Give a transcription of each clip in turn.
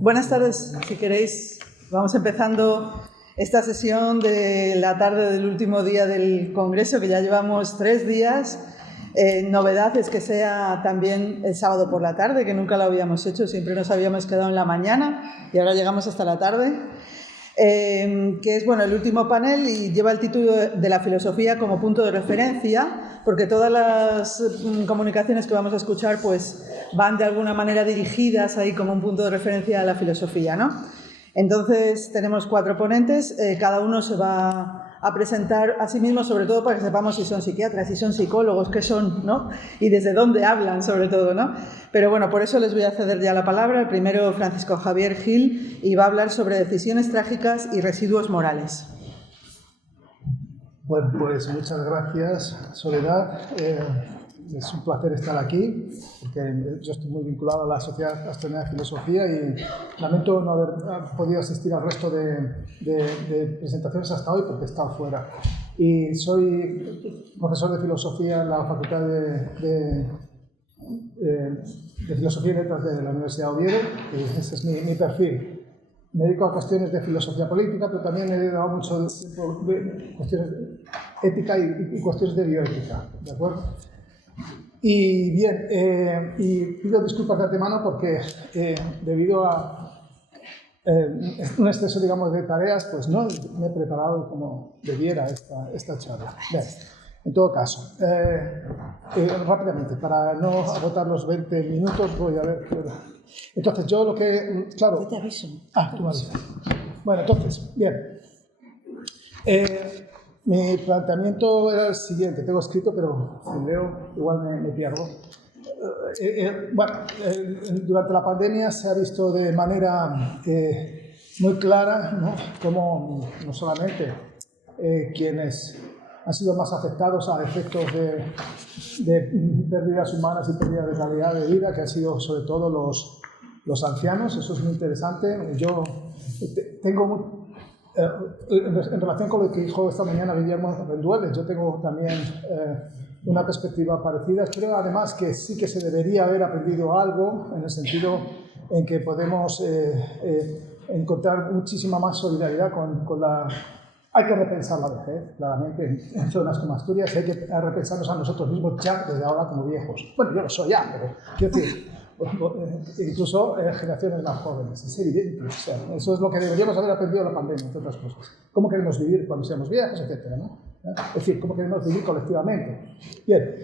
Buenas tardes, si queréis, vamos empezando esta sesión de la tarde del último día del Congreso, que ya llevamos 3 días. Novedad es que sea también el sábado por la tarde, que nunca lo habíamos hecho, siempre nos habíamos quedado en la mañana y ahora llegamos hasta la tarde. Que es el último panel y lleva el título de la filosofía como punto de referencia, porque todas las comunicaciones que vamos a escuchar pues van de alguna manera dirigidas ahí como un punto de referencia a la filosofía, ¿no? Entonces tenemos 4 ponentes, cada uno se va a presentar a sí mismo, sobre todo para que sepamos si son psiquiatras, si son psicólogos, qué son, ¿no? Y desde dónde hablan, sobre todo, ¿no? Pero bueno, por eso les voy a ceder ya la palabra. El primero, Francisco Javier Gil, y va a hablar sobre decisiones trágicas y residuos morales. Bueno, pues muchas gracias, Soledad. Es un placer estar aquí, porque yo estoy muy vinculado a la Sociedad Asturiana de Filosofía y lamento no haber podido asistir al resto de presentaciones hasta hoy porque he estado fuera. Y soy profesor de filosofía en la Facultad de Filosofía y Letras de la Universidad de Oviedo, y ese es mi perfil. Me dedico a cuestiones de filosofía política, pero también he dedicado mucho tiempo a cuestiones de ética y cuestiones de bioética, ¿de acuerdo? Y bien, y pido disculpas de antemano porque debido a un exceso, digamos, de tareas, pues no me he preparado como debiera esta charla. Bien, en todo caso, rápidamente, para no agotar los 20 minutos, voy a ver. Entonces, yo lo que... Claro. Yo te aviso. Tú me avisas. Bueno, entonces, bien. Mi planteamiento era el siguiente, tengo escrito, pero si leo igual me pierdo. Durante la pandemia se ha visto de manera muy clara, ¿no?, cómo no solamente quienes han sido más afectados a efectos de pérdidas humanas y pérdida de calidad de vida, que han sido sobre todo los ancianos. Eso es muy interesante. Yo tengo en relación con lo que dijo esta mañana Guillermo Rendueles, yo tengo también una perspectiva parecida. Creo además que sí que se debería haber aprendido algo, en el sentido en que podemos encontrar muchísima más solidaridad con la... Hay que repensar la vejez, claramente, en zonas como Asturias. Hay que repensarnos a nosotros mismos ya desde ahora como viejos. Bueno, yo lo soy ya, pero quiero decir, incluso generaciones más jóvenes. Es evidente. O sea, eso es lo que deberíamos haber aprendido de la pandemia, entre otras cosas. Cómo queremos vivir cuando seamos viejos, etcétera, ¿no? Es decir, cómo queremos vivir colectivamente. Bien,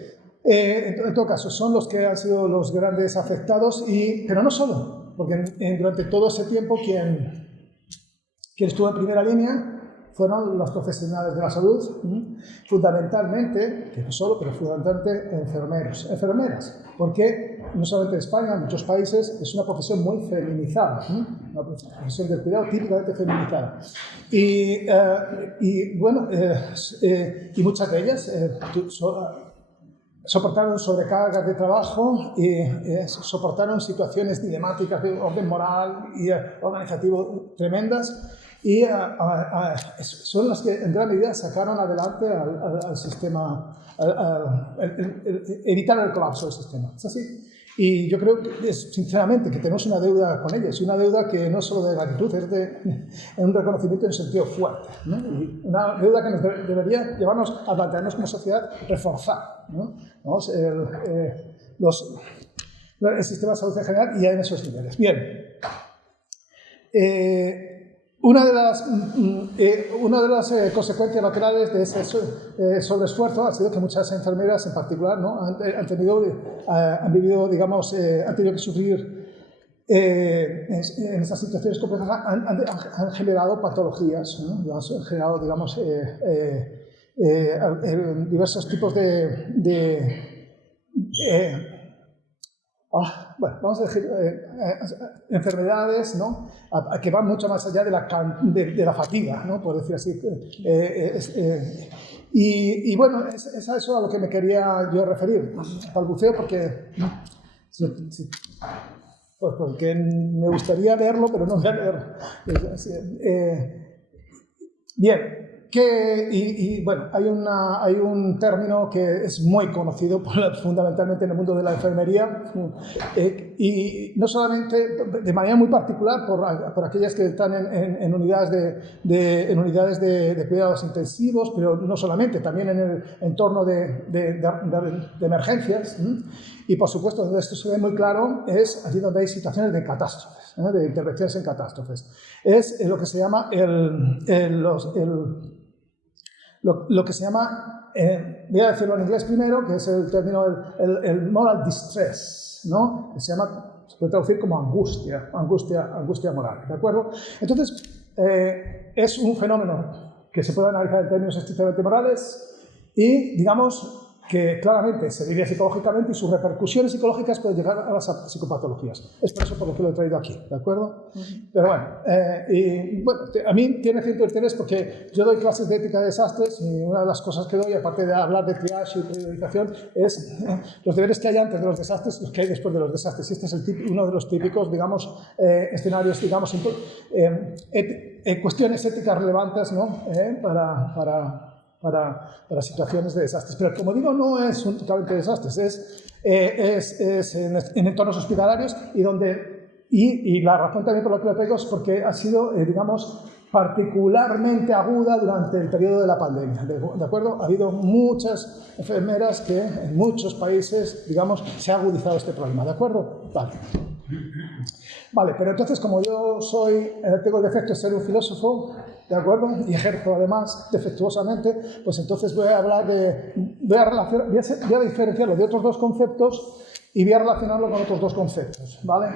en todo caso, son los que han sido los grandes afectados, pero no solo, porque durante todo ese tiempo quien estuvo en primera línea fueron los profesionales de la salud, fundamentalmente, que no solo, pero fundamentalmente enfermeros, enfermeras, porque no solamente en España, en muchos países es una profesión muy feminizada, una profesión del cuidado típicamente feminizada. Y muchas de ellas soportaron sobrecargas de trabajo y soportaron situaciones dilemáticas de orden moral y organizativo tremendas. Y son las que en gran medida sacaron adelante al sistema, evitar el colapso del sistema. ¿Es así? Y yo creo que sinceramente que tenemos una deuda con ellas, y una deuda que no es solo de gratitud, es un reconocimiento en sentido fuerte, ¿no? Y una deuda que nos debería llevarnos a plantearnos como sociedad reforzar, ¿no? Vamos, el sistema de salud en general y en esos niveles. Bien. Una de las consecuencias laterales de ese sobreesfuerzo ha sido que muchas enfermeras en particular, ¿no?, han vivido, digamos, han tenido que sufrir en estas situaciones complejas, han generado patologías, ¿no? Han generado, digamos, diversos tipos vamos a decir, enfermedades, ¿no?, que van mucho más allá de la fatiga, ¿no?, por decir así. Bueno, es a eso a lo que me quería yo referir. Balbuceo porque me gustaría leerlo, pero no voy a leerlo. Bien. Bueno, hay un término que es muy conocido fundamentalmente en el mundo de la enfermería y no solamente de manera muy particular por aquellas que están en unidades de cuidados intensivos, pero no solamente, también en el entorno de emergencias. Y por supuesto, donde esto se ve muy claro es allí donde hay situaciones de catástrofes, de intervenciones en catástrofes. Es lo que se llama lo que se llama, voy a decirlo en inglés primero, que es el término, el moral distress, ¿no? Se puede traducir como angustia moral, ¿de acuerdo? Entonces, es un fenómeno que se puede analizar en términos estrictamente morales y, digamos, que claramente se vive psicológicamente y sus repercusiones psicológicas pueden llegar a las psicopatologías. Es por eso por lo que lo he traído aquí, ¿de acuerdo? Pero bueno, a mí tiene cierto interés porque yo doy clases de ética de desastres y una de las cosas que doy, aparte de hablar de triage y priorización, es los deberes que hay antes de los desastres y los que hay después de los desastres. Y este es uno de los típicos, digamos, escenarios, digamos, cuestiones éticas relevantes, ¿no? Para situaciones de desastres. Pero como digo, no es únicamente desastres, es en entornos hospitalarios y la razón también por la que lo traigo es porque ha sido, digamos, particularmente aguda durante el periodo de la pandemia, ¿de acuerdo? Ha habido muchas enfermeras que en muchos países, digamos, se ha agudizado este problema, ¿de acuerdo? Vale, pero entonces como yo tengo el defecto de ser un filósofo, ¿de acuerdo? Y ejerzo además defectuosamente, pues entonces voy a diferenciarlo de otros dos conceptos y voy a relacionarlo con otros dos conceptos, ¿vale?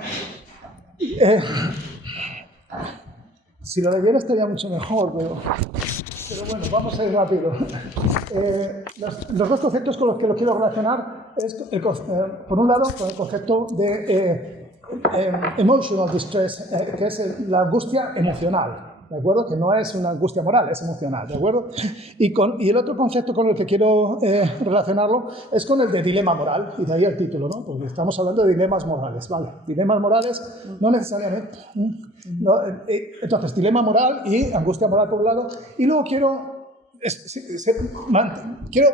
Si lo leyera estaría mucho mejor, pero bueno, vamos a ir rápido. Los dos conceptos con los que lo quiero relacionar es, por un lado, con el concepto de emotional distress, que es la angustia emocional. ¿De acuerdo? Que no es una angustia moral, es emocional, ¿de acuerdo? Y el otro concepto con el que quiero relacionarlo es con el de dilema moral, y de ahí el título, ¿no? Porque estamos hablando de dilemas morales, ¿vale? Dilemas morales no necesariamente... entonces, dilema moral y angustia moral por un lado, y luego quiero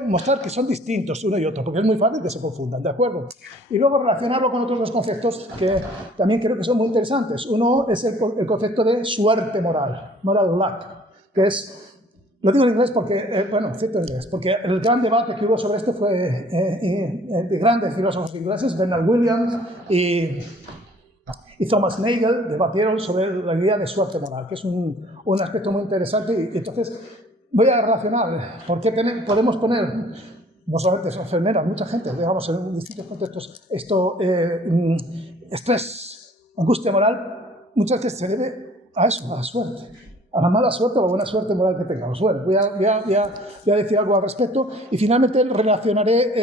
mostrar que son distintos uno y otro, porque es muy fácil que se confundan, ¿de acuerdo? Y luego relacionarlo con otros dos conceptos que también creo que son muy interesantes. Uno es el concepto de suerte moral, moral luck, que es, lo digo en inglés porque, cierto en inglés, porque el gran debate que hubo sobre esto fue de grandes filósofos ingleses, Bernard Williams y Thomas Nagel, debatieron sobre la idea de suerte moral, que es un aspecto muy interesante y entonces voy a relacionar, porque podemos poner, no solamente enfermeras, mucha gente, digamos, en distintos contextos, estrés, angustia moral, muchas veces se debe a eso, a la suerte, a la mala suerte o la buena suerte moral que tengamos. Bueno, voy a decir algo al respecto y finalmente relacionaré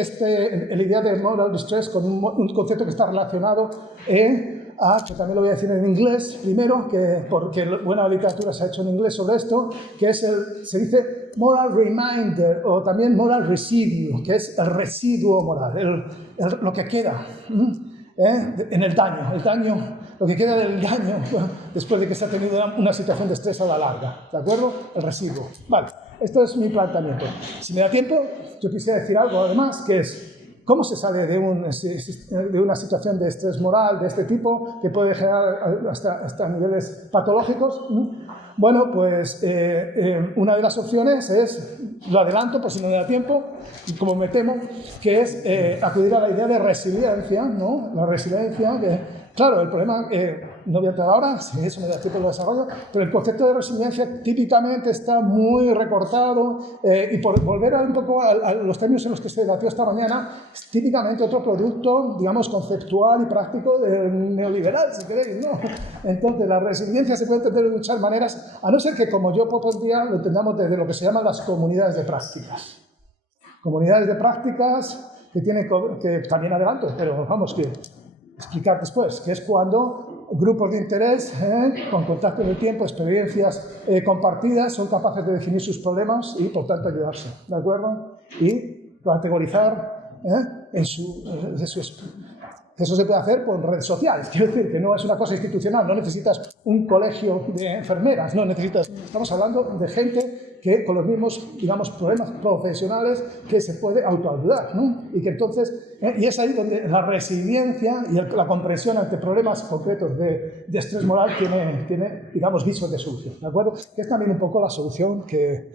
la idea de moral distress con un concepto que está relacionado que también lo voy a decir en inglés primero, porque buena literatura se ha hecho en inglés sobre esto, que es se dice moral reminder o también moral residue, que es el residuo moral, lo que queda en el daño, lo que queda del daño después de que se ha tenido una situación de estrés a la larga, ¿de acuerdo? El residuo. Vale, esto es mi planteamiento. Si me da tiempo, yo quisiera decir algo además, que es ¿cómo se sale de una situación de estrés moral de este tipo que puede generar hasta niveles patológicos? Bueno, pues una de las opciones es, lo adelanto por si no me da tiempo, como me temo, que es acudir a la idea de resiliencia, ¿no? La resiliencia, que claro, el problema, no voy a entrar ahora, si eso me da tiempo lo desarrollo, pero el concepto de resiliencia típicamente está muy recortado y por volver un poco a los términos en los que se debatió esta mañana, es típicamente otro producto, digamos, conceptual y práctico del neoliberal, si queréis, ¿no? Entonces, la resiliencia se puede entender de muchas maneras, a no ser que, como yo propondría, lo entendamos desde lo que se llaman las comunidades de prácticas. Comunidades de prácticas que también adelanto, pero vamos que explicar después, que es cuando grupos de interés con contacto en el tiempo, experiencias compartidas, son capaces de definir sus problemas y, por tanto, ayudarse, ¿de acuerdo? Y categorizar Eso se puede hacer por redes sociales, quiero decir que no es una cosa institucional, no necesitas un colegio de enfermeras, no necesitas, estamos hablando de gente que con los mismos, digamos, problemas profesionales que se puede autoayudar, ¿no? Y que entonces, y es ahí donde la resiliencia y la comprensión ante problemas concretos de estrés moral tiene, digamos, visos de solución, ¿de acuerdo? Que es también un poco la solución que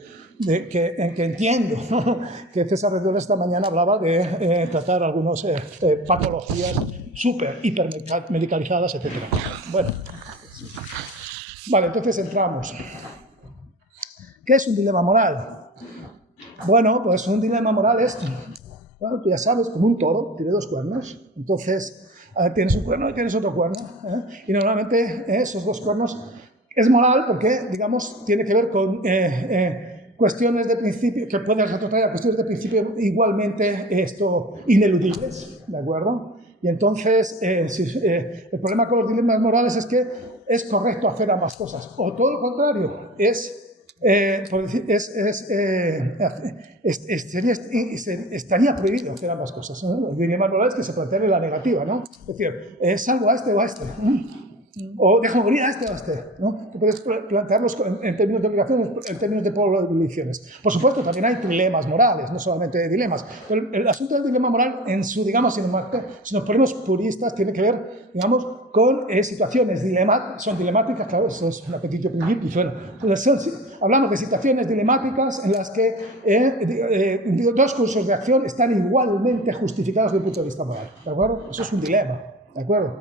entiendo, ¿no? Que César Redondo esta mañana hablaba de tratar algunas patologías súper, hipermedicalizadas, etc. Bueno, vale, entonces entramos. ¿Qué es un dilema moral? Bueno, pues un dilema moral es, bueno, tú ya sabes, como un toro, tiene dos cuernos, entonces tienes un cuerno y tienes otro cuerno, y normalmente esos dos cuernos es moral porque, digamos, tiene que ver con cuestiones de principio, que pueden retrotraer a cuestiones de principio igualmente ineludibles, ¿de acuerdo? Y entonces, el problema con los dilemas morales es que es correcto hacer ambas cosas, o todo lo contrario, estaría prohibido hacer ambas cosas, ¿no? El dilema moral es que se plantea en la negativa, ¿no? Es decir, salvo a este o a este. O dejo morir a este o a este, ¿no? Que puedes plantearlos en términos de obligaciones, en términos de prohibiciones. Por supuesto, también hay dilemas morales, no solamente dilemas. Pero el asunto del dilema moral, digamos, si nos ponemos puristas, tiene que ver, digamos, con situaciones son dilemáticas, claro, eso es un apetito principio. Hablamos de situaciones dilemáticas en las que dos cursos de acción están igualmente justificados desde el punto de vista moral, ¿de acuerdo? Eso es un dilema, ¿de acuerdo?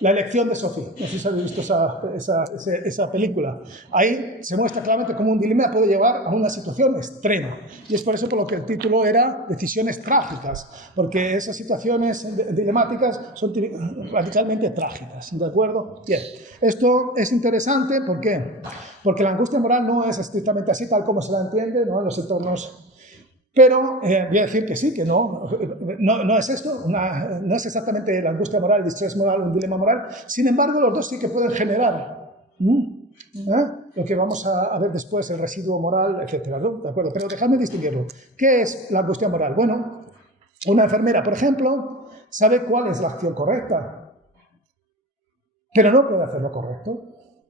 La elección de Sophie, no sé si habéis visto esa película. Ahí se muestra claramente cómo un dilema puede llevar a una situación extrema. Y es por eso por lo que el título era Decisiones trágicas, porque esas situaciones dilemáticas son radicalmente trágicas, ¿de acuerdo? Bien, esto es interesante, ¿por qué? Porque la angustia moral no es estrictamente así, tal como se la entiende, ¿no? En los entornos. Pero voy a decir que sí, que no es esto, no es exactamente la angustia moral, el distrés moral, un dilema moral. Sin embargo, los dos sí que pueden generar lo que vamos a ver después, el residuo moral, etc., ¿no? ¿De acuerdo? Pero dejadme distinguirlo. ¿Qué es la angustia moral? Bueno, una enfermera, por ejemplo, sabe cuál es la acción correcta, pero no puede hacer lo correcto,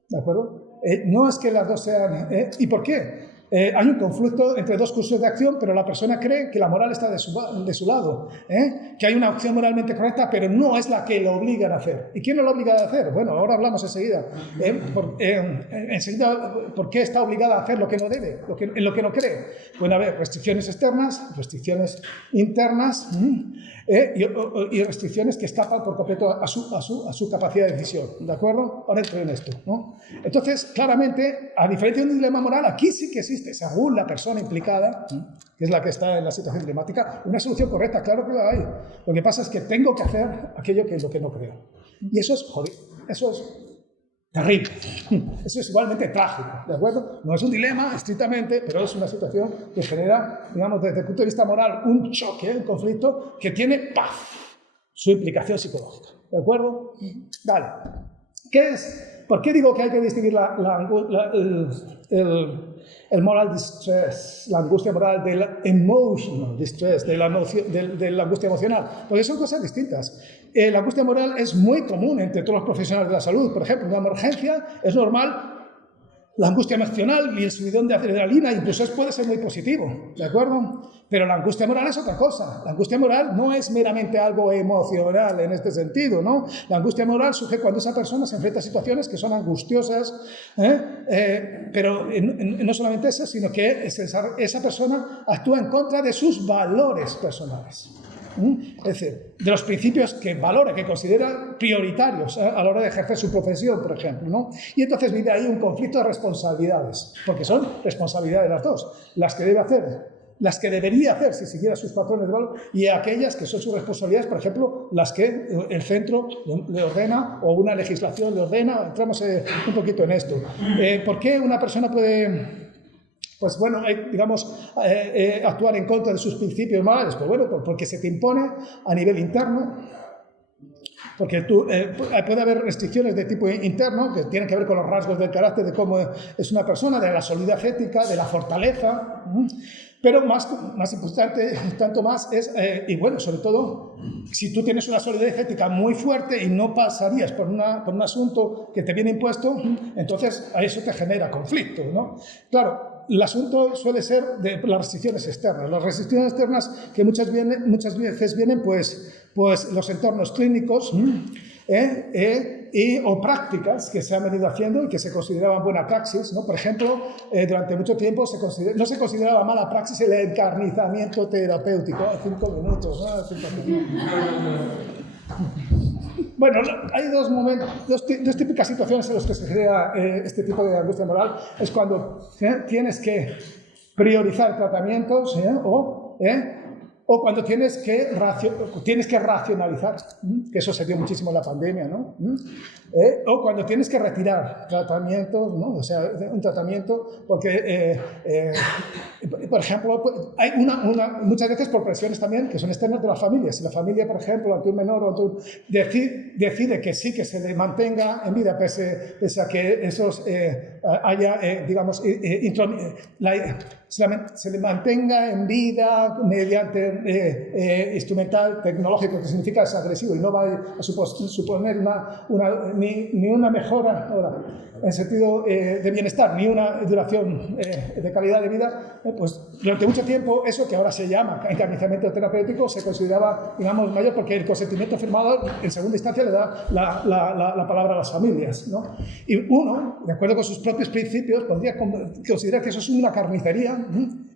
¿de acuerdo? No es que las dos sean... ¿Y por qué? Hay un conflicto entre dos cursos de acción, pero la persona cree que la moral está de su lado, que hay una acción moralmente correcta, pero no es la que lo obligan a hacer. ¿Y quién lo obliga a hacer? Bueno, ahora hablamos enseguida. ¿Por qué está obligada a hacer lo que no debe, en lo que no cree? Pueden haber restricciones externas, restricciones internas y restricciones que escapan por completo a su capacidad de decisión, ¿de acuerdo? Ahora entro en esto, ¿no? Entonces, claramente, a diferencia de un dilema moral, aquí sí que existe, según la persona implicada, que es la que está en la situación dilemática, una solución correcta, claro que la hay. Lo que pasa es que tengo que hacer aquello que es lo que no creo. Y eso es jodido, eso es terrible, eso es igualmente trágico, ¿de acuerdo? No es un dilema estrictamente, pero es una situación que genera, digamos, desde el punto de vista moral, un choque, un conflicto que tiene su implicación psicológica, ¿de acuerdo? Vale. ¿Qué es? ¿Por qué digo que hay que distinguir el moral distress, la angustia moral del emotional distress, de la angustia emocional? Porque son cosas distintas. La angustia moral es muy común entre todos los profesionales de la salud. Por ejemplo, en una emergencia es normal la angustia emocional y el subidón de adrenalina, incluso puede ser muy positivo, ¿de acuerdo? Pero la angustia moral es otra cosa. La angustia moral no es meramente algo emocional en este sentido, ¿no? La angustia moral surge cuando esa persona se enfrenta a situaciones que son angustiosas, pero no solamente eso, sino que esa persona actúa en contra de sus valores personales. Es decir, de los principios que valora, que considera prioritarios a la hora de ejercer su profesión, por ejemplo, ¿no? Y entonces vive ahí un conflicto de responsabilidades, porque son responsabilidades las dos, las que debe hacer, las que debería hacer si siguiera sus patrones de valor, y aquellas que son sus responsabilidades, por ejemplo, las que el centro le ordena o una legislación le ordena. Entramos un poquito en esto. ¿Por qué una persona puede... Pues bueno, digamos, actuar en contra de sus principios morales? Pues bueno, porque se te impone a nivel interno Porque puede haber restricciones de tipo interno que tienen que ver con los rasgos del carácter de cómo es una persona, de la solidez ética, de la fortaleza, pero más importante, tanto más es, y bueno, sobre todo, si tú tienes una solidez ética muy fuerte y no pasarías por un asunto que te viene impuesto, entonces a eso te genera conflicto, ¿no? Claro, el asunto suele ser de las restricciones externas. Las restricciones externas que muchas veces vienen, pues los entornos clínicos o prácticas que se han venido haciendo y que se consideraban buena praxis, ¿no? Por ejemplo, durante mucho tiempo no se consideraba mala praxis el encarnizamiento terapéutico. 5 minutos, ¿no? Bueno, hay dos típicas situaciones en las que se genera este tipo de angustia moral. Es cuando tienes que priorizar tratamientos o cuando tienes que racionalizar, que eso se dio muchísimo en la pandemia, ¿no? O cuando tienes que retirar tratamientos, ¿no? O sea, un tratamiento, porque, por ejemplo, hay muchas veces por presiones también que son externas de la familia. Si la familia, por ejemplo, ante un menor decide que sí, que se le mantenga en vida, pese a que esos digamos, se le mantenga en vida mediante instrumental tecnológico, que significa es agresivo y no va a suponer ni una mejora en sentido de bienestar, ni una duración de calidad de vida, pues durante mucho tiempo eso que ahora se llama encarnizamiento terapéutico se consideraba, digamos, mayor porque el consentimiento firmado en segunda instancia le da la palabra a las familias, ¿no? Y uno, de acuerdo con sus propios principios, podría considerar que eso es una carnicería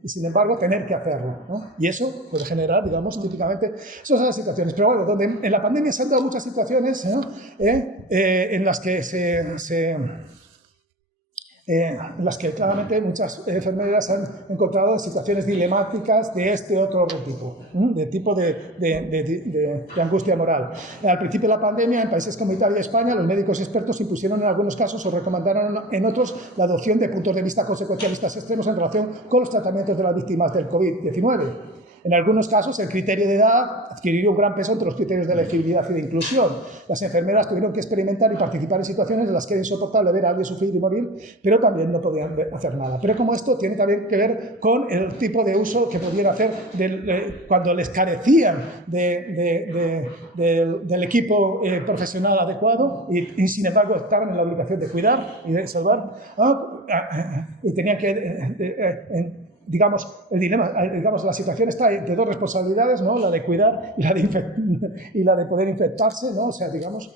y sin embargo tener que hacerlo, ¿no? Y eso puede generar, digamos, típicamente, esas son las situaciones. Pero bueno, donde en la pandemia se han dado muchas situaciones, ¿no? En las que claramente muchas enfermeras han encontrado en situaciones dilemáticas de este otro tipo, de tipo de angustia moral. Al principio de la pandemia, en países como Italia y España, los médicos expertos impusieron en algunos casos o recomendaron en otros la adopción de puntos de vista consecuencialistas extremos en relación con los tratamientos de las víctimas del COVID-19. En algunos casos, el criterio de edad adquirió un gran peso entre los criterios de elegibilidad y de inclusión. Las enfermeras tuvieron que experimentar y participar en situaciones en las que era insoportable ver a alguien sufrir y morir, pero también no podían hacer nada. Pero como esto tiene también que ver con el tipo de uso que podían hacer cuando les carecían del equipo profesional adecuado y sin embargo estaban en la obligación de cuidar y de salvar, y tenían que... digamos, el dilema, digamos, la situación está entre dos responsabilidades, ¿no? La de cuidar y la de poder infectarse, ¿no? O sea, digamos,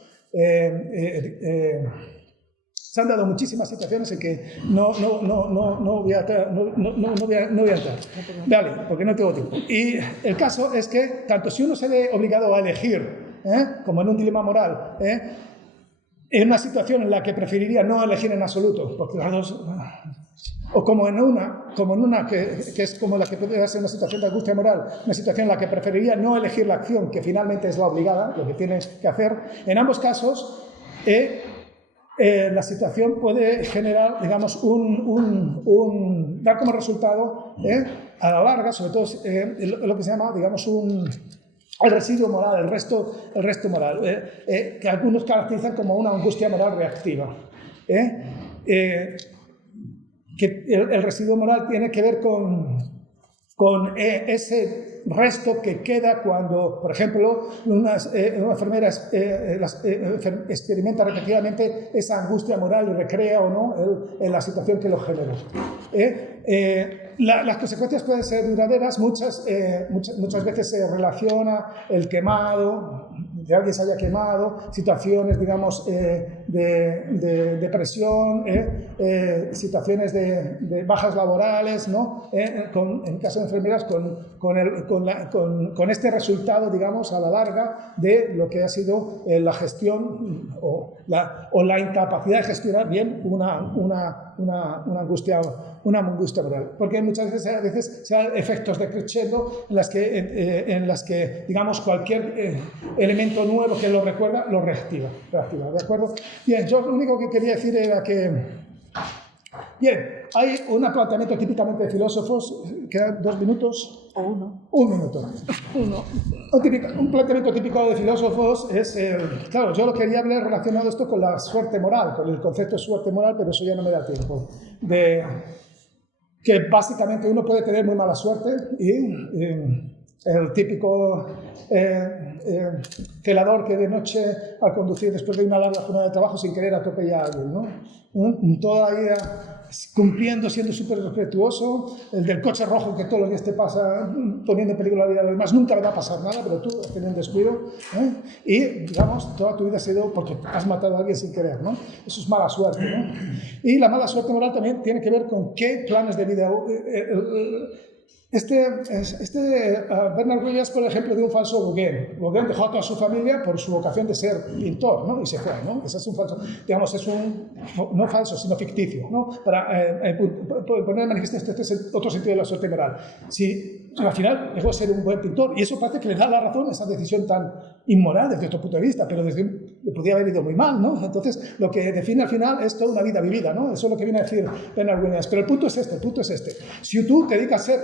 se han dado muchísimas situaciones en que no voy a entrar. Vale, porque no tengo tiempo. Y el caso es que, tanto si uno se ve obligado a elegir, como en un dilema moral, en una situación en la que preferiría no elegir en absoluto, porque las dos... O como en una que es como la que puede ser una situación de angustia moral, una situación en la que preferiría no elegir la acción que finalmente es la obligada, lo que tiene que hacer. En ambos casos, la situación puede generar, digamos, dar como resultado, a la larga, sobre todo lo que se llama, digamos, el residuo moral, el resto moral, que algunos caracterizan como una angustia moral reactiva. Que el residuo moral tiene que ver con ese resto que queda cuando, por ejemplo, una enfermera experimenta repetidamente esa angustia moral y recrea o no en la situación que lo generó. Las consecuencias pueden ser duraderas, muchas veces se relaciona el quemado, que alguien se haya quemado, situaciones, digamos, de depresión, situaciones de bajas laborales, ¿no? En el caso de enfermeras, con este resultado, digamos, a la larga de lo que ha sido la gestión o la incapacidad de gestionar bien una angustia moral. Porque muchas veces se dan efectos de crescendo en las que digamos, cualquier elemento nuevo que lo recuerda, lo reactiva, ¿de acuerdo? Bien, yo lo único que quería decir era que... Bien, hay un planteamiento típicamente de filósofos, quedan 2 minutos. O uno. 1 minuto. Uno. Un planteamiento típico de filósofos es, claro, yo lo quería hablar relacionado esto con la suerte moral, con el concepto de suerte moral, pero eso ya no me da tiempo. De que básicamente uno puede tener muy mala suerte y el típico celador que de noche al conducir después de una larga jornada de trabajo sin querer atropella a alguien, ¿no? Toda la vida cumpliendo, siendo súper respetuoso, el del coche rojo que todos los días te pasa poniendo en peligro la vida de los demás, nunca le va a pasar nada, pero tú has tenido un descuido, y digamos, toda tu vida ha sido porque has matado a alguien sin querer, ¿no? Eso es mala suerte, ¿no? Y la mala suerte moral también tiene que ver con qué planes de vida... Bernard Williams, por ejemplo, de un falso Gauguin. Gauguin dejó a toda su familia por su vocación de ser pintor, ¿no? Y se fue, ¿no? Ese es un falso, digamos, es un, no falso, sino ficticio, ¿no? Para poner en manifiesto este es otro sentido de la suerte moral. Si al final dejó de ser un buen pintor, y eso parece que le da la razón a esa decisión tan inmoral desde otro punto de vista, pero le podía haber ido muy mal, ¿no? Entonces, lo que define al final es toda una vida vivida, ¿no? Eso es lo que viene a decir Bernard Williams. Pero el punto es este, Si tú te dedicas a ser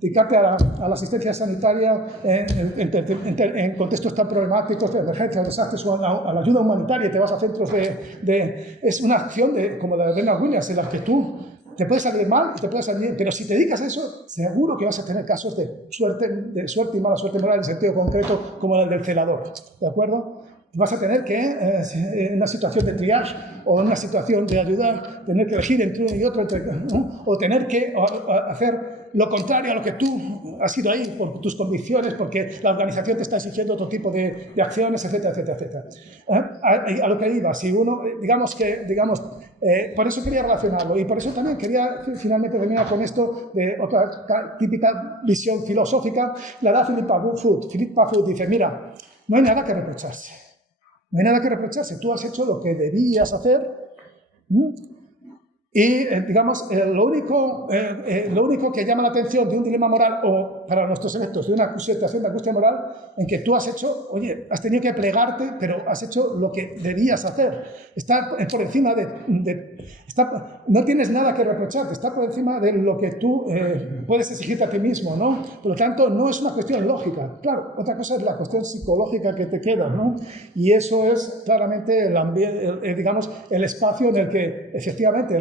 dedicarte a la asistencia sanitaria en contextos tan problemáticos, de emergencias, desastres, o a la ayuda humanitaria, y te vas a centros es una acción como la de Bernard Williams, en la que tú te puede salir mal y te puede salir bien, pero si te dedicas a eso, seguro que vas a tener casos de suerte y mala suerte moral en sentido concreto, como el del celador, ¿de acuerdo? Vas a tener que, en una situación de triage o en una situación de ayudar, tener que elegir entre uno y otro, ¿no? O tener que hacer lo contrario a lo que tú has ido ahí por tus convicciones, porque la organización te está exigiendo otro tipo de acciones, etcétera, etcétera, etcétera. A lo que iba, si uno, por eso quería relacionarlo, y por eso también quería finalmente terminar con esto de otra típica visión filosófica, la da Philip Pafut dice, mira, no hay nada que reprocharse. No hay nada que reprocharse. Tú has hecho lo que debías hacer. Y, digamos, lo único que llama la atención de un dilema moral, o para nuestros efectos, de una situación de angustia moral, en que tú has hecho, oye, has tenido que plegarte, pero has hecho lo que debías hacer. Está por encima no tienes nada que reprocharte, está por encima de lo que tú puedes exigirte a ti mismo, ¿no? Por lo tanto, no es una cuestión lógica. Claro, otra cosa es la cuestión psicológica que te queda, ¿no? Y eso es claramente el espacio en el que, efectivamente,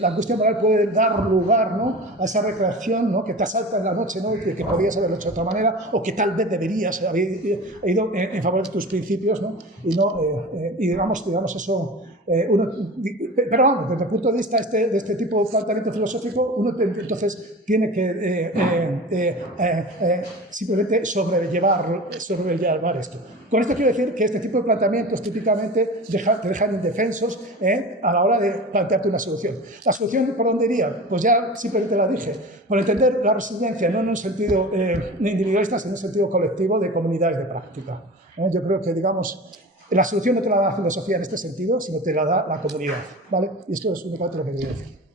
la angustia moral puede dar lugar, ¿no? A esa recreación, ¿no? Que te asalta en la noche, ¿no? Que podrías haberlo hecho de otra manera, o que tal vez deberías haber ido en favor de tus principios, ¿no? Y digamos eso, pero vamos, desde el punto de vista de este tipo de planteamiento filosófico, uno entonces tiene que simplemente sobrellevar esto. Con esto quiero decir que este tipo de planteamientos típicamente te dejan indefensos a la hora de plantearte una solución. ¿La solución por dónde iría? Pues ya simplemente la dije. Por entender la resiliencia no en un sentido individualista, sino en un sentido colectivo de comunidades de práctica. Yo creo que, digamos, la solución no te la da la filosofía en este sentido, sino te la da la comunidad, ¿vale? Y esto es únicamente lo que quería decir.